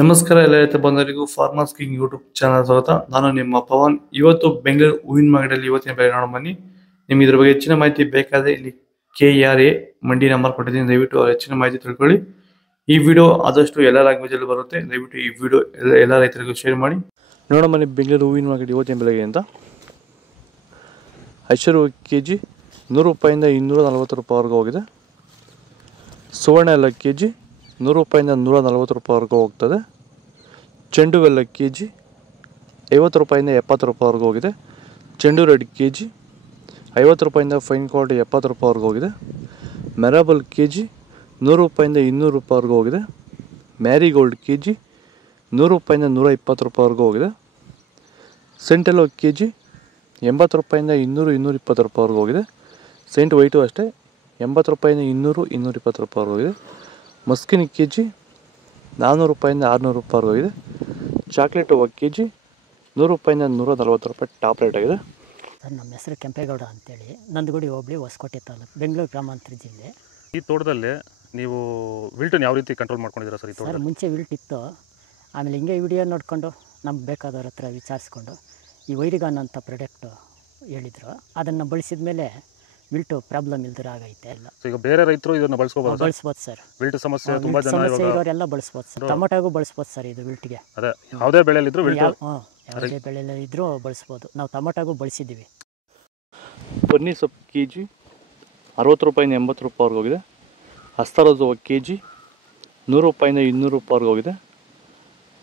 ನಮಸ್ಕಾರ ಎಲ್ಲ ರೈತ ಬಂಧುಗಳಿಗೂ ಫಾರ್ಮರ್ಸ್ ಕಿಂಗ್ ಯೂಟ್ಯೂಬ್ ಚಾನಲ್ ಸ್ವಾಗತ. ನಾನು ನಿಮ್ಮ ಪವನ್. ಇವತ್ತು ಬೆಂಗಳೂರು ಹೂವಿನ ಮಾರ್ಕೆಟಲ್ಲಿ ಇವತ್ತಿನ ಬೆಲೆ ನೋಡೋಣ ಬನ್ನಿ. ನಿಮ್ಗೆ ಇದ್ರ ಬಗ್ಗೆ ಹೆಚ್ಚಿನ ಮಾಹಿತಿ ಬೇಕಾದರೆ ಇಲ್ಲಿ KRA ಮಂಡಿ ನಂಬರ್ ಕೊಟ್ಟಿದ್ದೀನಿ, ದಯವಿಟ್ಟು ಹೆಚ್ಚಿನ ಮಾಹಿತಿ ತಿಳ್ಕೊಳ್ಳಿ. ಈ ವಿಡಿಯೋ ಆದಷ್ಟು ಎಲ್ಲ ಲ್ಯಾಂಗ್ವೇಜ್ ಅಲ್ಲಿ ಬರುತ್ತೆ, ದಯವಿಟ್ಟು ಈ ವಿಡಿಯೋ ಎಲ್ಲ ರೈತರಿಗೂ ಶೇರ್ ಮಾಡಿ. ನೋಡೋಣ ಬನ್ನಿ ಬೆಂಗಳೂರು ಹೂವಿನ ಮಾರ್ಕೆಟ್ ಇವತ್ತಿನ ಬೆಲೆಗೆ ಅಂತ. ಐಶ್ವರ್ಯ KG 100 ರೂಪಾಯಿಂದ 240 ರೂಪಾಯಿವರೆಗೂ ಹೋಗಿದೆ. ಸುವರ್ಣ ಎಲ್ಲ KG 100 ರೂಪಾಯಿಂದ 140 ರೂಪಾಯಿವರೆಗೂ ಹೋಗ್ತದೆ. ಚೆಂಡು ಎಲ್ಲ KG 50 ರೂಪಾಯಿಂದ 70 ರೂಪಾಯಿವರೆಗೂ ಹೋಗಿದೆ. ಚೆಂಡು ರೆಡ್ KG 50 ರೂಪಾಯಿಂದ ಫೈನ್ ಕ್ವಾಲಿಟಿ 70 ರೂಪಾಯಿವರೆಗೂ ಹೋಗಿದೆ. ಮೆರಾಬಲ್ KG 100 ರೂಪಾಯಿಂದ 200 ರೂಪಾಯಿವರೆಗೂ ಹೋಗಿದೆ. ಮ್ಯಾರಿಗೋಲ್ಡ್ KG 100 ರೂಪಾಯಿಂದ 120 ರೂಪಾಯಿವರೆಗೂ ಹೋಗಿದೆ. ಸೆಂಟೆಲ್ಲೋ KG 80 ರೂಪಾಯಿಂದ 200-220 ರೂಪಾಯಿವರೆಗೂ ಹೋಗಿದೆ. ಸೆಂಟ್ ವೈಟು ಅಷ್ಟೇ 80 ರೂಪಾಯಿಂದ 200-220 ರೂಪಾಯಿವರೆಗೂ ಹೋಗಿದೆ. ಮಸ್ಕಿನ್ KG 400 ರೂಪಾಯಿಂದ 600 ರೂಪಾಯಿವರೆಗೂ ಹೋಗಿದೆ. ಚಾಕ್ಲೇಟ್ ಹೂವು KG 100 ರೂಪಾಯಿಂದ 140 ರೂಪಾಯಿ ಟಾಪ್ ರೇಟ್ ಆಗಿದೆ. ಸರ್, ನಮ್ಮ ಹೆಸರು ಕೆಂಪೇಗೌಡ ಅಂತೇಳಿ, ನಂದಗುಡಿ ಹೋಬಳಿ ಹೊಸಕೋಟೆ ತಾಲೂಕು, ಬೆಂಗಳೂರು ಗ್ರಾಮಾಂತರ ಜಿಲ್ಲೆ. ಈ ತೋಟದಲ್ಲಿ ನೀವು ವಿಲ್ಟನ್ನು ಯಾವ ರೀತಿ ಕಂಟ್ರೋಲ್ ಮಾಡ್ಕೊಂಡಿದ್ದೀರಾ ಸರ್? ಈ ತೋಟ ಮುಂಚೆ ವಿಲ್ಟ್ ಇತ್ತು, ಆಮೇಲೆ ಹಿಂಗೆ ವಿಡಿಯೋ ನೋಡಿಕೊಂಡು ನಮ್ಗೆ ಬೇಕಾದವ್ರ ಹತ್ರ ವಿಚಾರಿಸ್ಕೊಂಡು ಈ ವೈರಿಗಾನ್ ಅಂತ ಪ್ರಾಡಕ್ಟು ಹೇಳಿದರು, ಅದನ್ನು ಬಳಸಿದ ಮೇಲೆ ವಿಲ್ಟು ಪ್ರಾಬ್ಲಮ್ ಇಲ್ದಿರ ಆಗೈತೆ ಎಲ್ಲ. ಈಗ ಬೇರೆ ರೈತರು ಇದನ್ನು ಬಳಸ್ಬೋದು ಸರ್. ವಿಲ್ಟ್ ಸಮಸ್ಯೆ ತುಂಬ ಜನ ಇರೋರೆಲ್ಲ ಬಳಸ್ಬೋದು ಸರ್. ಟೊಮೊಟೊಗೂ ಬಳಸ್ಬೋದು ಸರ್ ಇದು ವಿಲ್ಟ್ಗೆ. ಅದೇ ಯಾವುದೇ ಬೆಳೆಯಲ್ಲಿದ್ದರೂ ಯಾವುದೇ ಬೆಳೆಯಲ್ಲಿ ಇದ್ದರೂ ಬಳಸ್ಬೋದು. ನಾವು ಟೊಮೊಟೊಗೂ ಬಳಸಿದ್ದೀವಿ. ಬನ್ನಿ ಸೊಪ್ಪು KG 60 ರೂಪಾಯಿಂದ 80 ರೂಪಾಯಿವರೆಗೂ ಹೋಗಿದೆ. ಹಸ್ತಾರೋಸ್ ಹೂವು KG 100 ರೂಪಾಯಿಂದ 200 ರೂಪಾಯಿವರೆಗೂ ಹೋಗಿದೆ.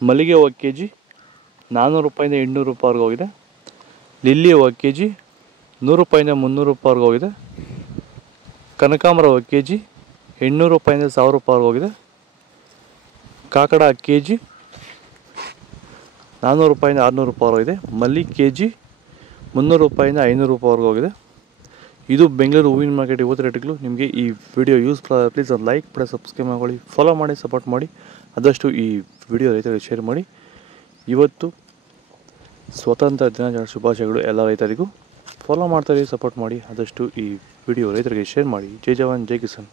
ಮಲ್ಲಿಗೆ ಹೂವು KG 400 ರೂಪಾಯಿಂದ 800 ರೂಪಾಯಿವರೆಗೂ ಹೋಗಿದೆ. ಲಿಲ್ಲಿ ಹೂವು KG 100 ರೂಪಾಯಿಂದ 300 ರೂಪಾಯಿವರೆಗೂ ಹೋಗಿದೆ. ಕನಕಾಂಬರ ಹೂವು KG 800 ರೂಪಾಯಿಂದ 1000 ರೂಪಾಯಿವರೆಗೂ ಹೋಗಿದೆ. ಕಾಕಡ KG 400 ರೂಪಾಯಿಂದ 600 ರೂಪಾಯಿವರೆಗೂ ಇದೆ. ಮಲ್ಲಿ KG 300 ರೂಪಾಯಿಂದ 500 ರೂಪಾಯಿವರೆಗೂ ಹೋಗಿದೆ. ಇದು ಬೆಂಗಳೂರು ಹೂವಿನ ಮಾರ್ಕೆಟ್ ಇವತ್ತು ರೇಟ್ಗಳು. ನಿಮಗೆ ಈ ವಿಡಿಯೋ ಯೂಸ್ ಪ್ಲೀಸ್ ಒಂದು ಲೈಕ್ ಮಾಡಿ, ಸಬ್ಸ್ಕ್ರೈಬ್ ಮಾಡ್ಕೊಳ್ಳಿ, ಫಾಲೋ ಮಾಡಿ, ಸಪೋರ್ಟ್ ಮಾಡಿ. ಆದಷ್ಟು ಈ ವಿಡಿಯೋ ರೈತರಿಗೆ ಶೇರ್ ಮಾಡಿ. ಇವತ್ತು ಸ್ವಾತಂತ್ರ್ಯ ದಿನಾಚರಣೆ ಶುಭಾಶಯಗಳು ಎಲ್ಲ ರೈತರಿಗೂ. ಫಾಲೋ ಮಾಡ್ತಾರೆ, ಸಪೋರ್ಟ್ ಮಾಡಿ. ಆದಷ್ಟು ಈ ವಿಡಿಯೋ ರೈತರಿಗೆ ಶೇರ್ ಮಾಡಿ. ಜೈ ಜವಾನ್ ಜೈ ಕಿಸಾನ್.